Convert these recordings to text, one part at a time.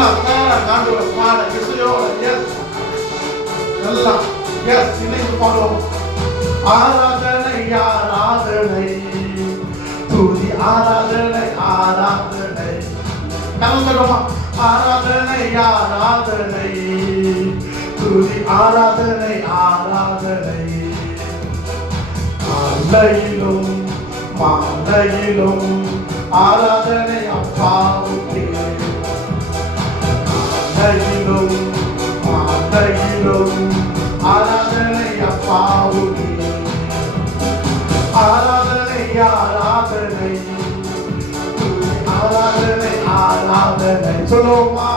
எல்லாம் ஆண்டவரை பாட இசையோட எஸ் எல்லாம் எஸ் இணைந்து பாடுவோம். ஆராதனை ஆராதனை துதி ஆராதனை ஆராதனை கலந்துடுமா. ஆராதனை ஆராதனை துதி ஆராதனை ஆராதனை காலையிலும் மாலையிலும் ஆராதனை அப்பாவுக்கே. காலையிலும் மாலையிலும் ஆராதனை அப்பாவுக்கே. ஆராதனை ஆராதனை ஆராதனை ஆராதனை சொல்லுவோமா.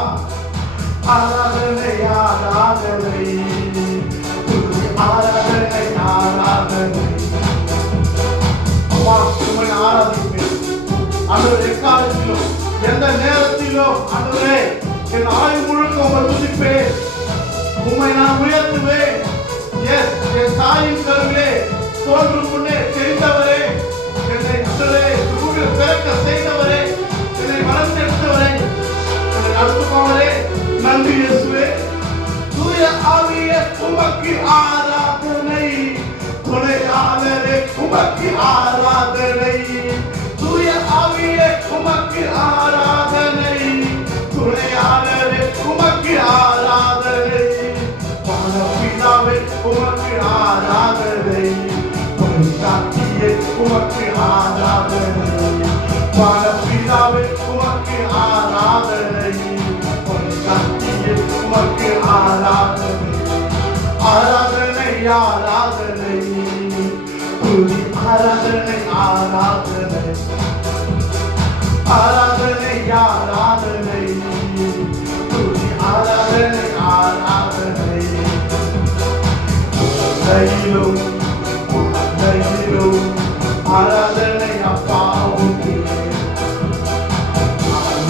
ஆராதனை ஆராதனை ஆராதனை ஆராதனை. அம்மா உம்மை ஆராதிப்பேன் ஆண்டவரே. எக்காலத்திலும் எந்த நேரத்திலும் ஆண்டவரே என் ஆயுள் முழுக்க உம்மை துதிப்பேன். உம்மை நான் உயர்த்துவேன். எஸ் என் தாயின் கருவிலே தோன்றும் முன்னே தெரிந்தவரே, என்னை ஆண்டவரே பூமியில் பிறக்க செய்தவரே, என்னை வளர்த்தெடுத்தவரே, என்னை நடத்துபவரே, நன்றி இயேசுவே. தூய ஆவியே உமக்கு ஆராதனை. துணையாளரே உமக்கு ஆராதனை. தூய ஆவியே உமக்கு ஆராதனை. துணையாளரே உமக்கு ஆராதனை. பரமபிதாவே உமக்கு ஆராதனை. பரிசுத்தாவியே உமக்கு ஆராதனை. பரமபிதாவே உமக்கு ஆராதனை. பரிசுத்தாவியே உமக்கு ஆராதனை. ஆராதனை ஆராதனை துதி ஆராதனை ஆராதனை. ஆராதனை ஆராதனை துதி ஆராதனை ஆராதனை. கையிலும் கையிலும் ஆராதனை அப்பாவுக்கே.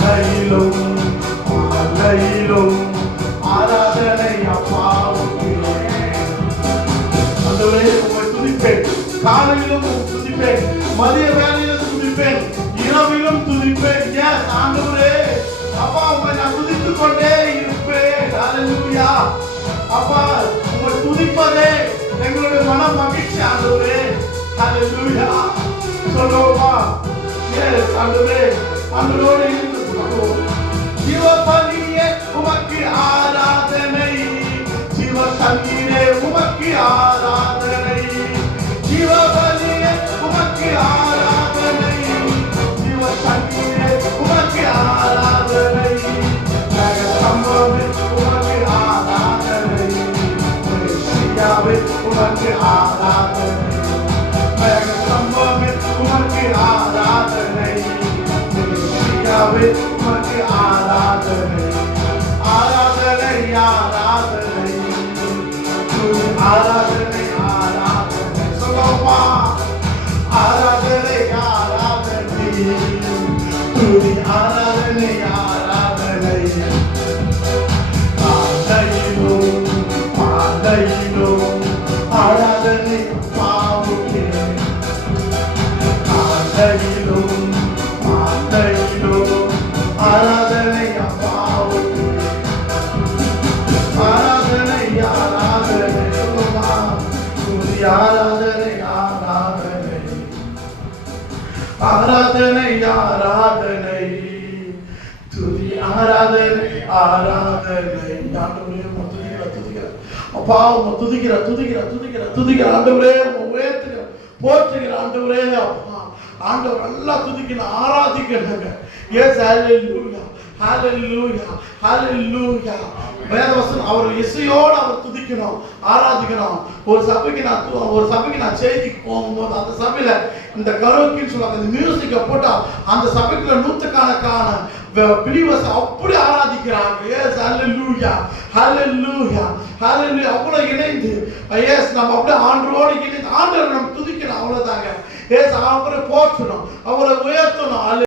கையிலும் கையிலும் ஆராதனை அப்பாவுக்கே. ஆண்டவரே உம்மை துதிப்பேன். காலையிலும் துதிப்பேன், மதிய வேளையிலும் துதிப்பேன், இரவிலும் துதிப்பேன். எஸ் ஆண்டவரே அப்பா உம்மை நான் துதித்துக் கொண்டே இருப்பேன். ஹல்லேலூயா. அப்பா உம்மை துதிப்பதே எங்களுடைய மன மகிழ்ச்சி ஆண்டவரே. ஹல்லேலூயா. சொல்லுவோமா. எஸ் ஆண்டவரே ஆண்டவரோடு இருந்து சொல்லுவோம். ஜீவபலியே உமக்கு ஆராதனை. ஜீவ தண்ணீரே உமக்கு ஆராதனை. ஜீவபலியே உமக்கு ஆராதனை. ஜீவ தண்ணீரே உமக்கு ஆராதனை. மேகஸ்தம்பமே உமக்கு ஆராதனை. மெஸ்ஸியாவே உமக்கு ஆராதனை. மேகஸ்தம்பமே உமக்கு ஆராதனை. மெஸ்ஸியாவே உமக்கு ஆராதனை. ஆராதனை ஆராதனை ஆராதனை ஆராதனை. சொல்லுமா. ஆராதனை ஆராதனை துதி ஆராதனை ஆராதனை. காலையிலும் மாலையிலும் ஆராதனை அப்பாவுக்கே. காலையிலும் மாலையிலும் ஆராதனை அப்பாவுக்கே. ஆராதனை ஆராதனை சொல்லுமா. துதி ஆராதனை ஆராதனை ஆராதனை ஆராதனை துதி ஆராதனை ஆராதனை. ஆண்டவரே துதிக்கிற துதிக்கிற அப்பா உம்மை துதிக்கிற துதிக்கிற துதிக்கிற துதிக்கிற ஆண்டவரே உம்மை உயர்த்துகிற போற்றுகிற ஆண்டவரே. அப்பா ஆண்டவர் நல்லா துதிக்கணும், ஆராதிக்கணுங்க. எஸ் ஹல்லேலூயா ஹல்லேலூயா ஹல்லேலூயா. வேதவசனம் அவர் இசையோடு அவர் துதிக்கணும், ஆராதிக்கணும். ஒரு சபைக்கு நான் செய்திக்கு போகும்போது அந்த சபையில இந்த கரோக்கின்னு சொல்லுவாங்க, இந்த மியூசிக்கை போட்டா அந்த சபைக்குள்ள நூற்றுக்கணக்கான பிலீவர்ஸ் அப்படி ஆராதிக்கிறாங்க. எஸ் ஹல்லேலூயா ஹல்லேலூயா ஹல்லேலூயா. அவ்வளவு இணைந்து எஸ் நம்ம அப்படியே ஆண்டவரோடு இணைந்து ஆண்டவரை நம்ம துதிக்கணும். அவ்வளவுதாங்க. எஸ் அவரை போற்றணும், அவரை உயர்த்தணும்.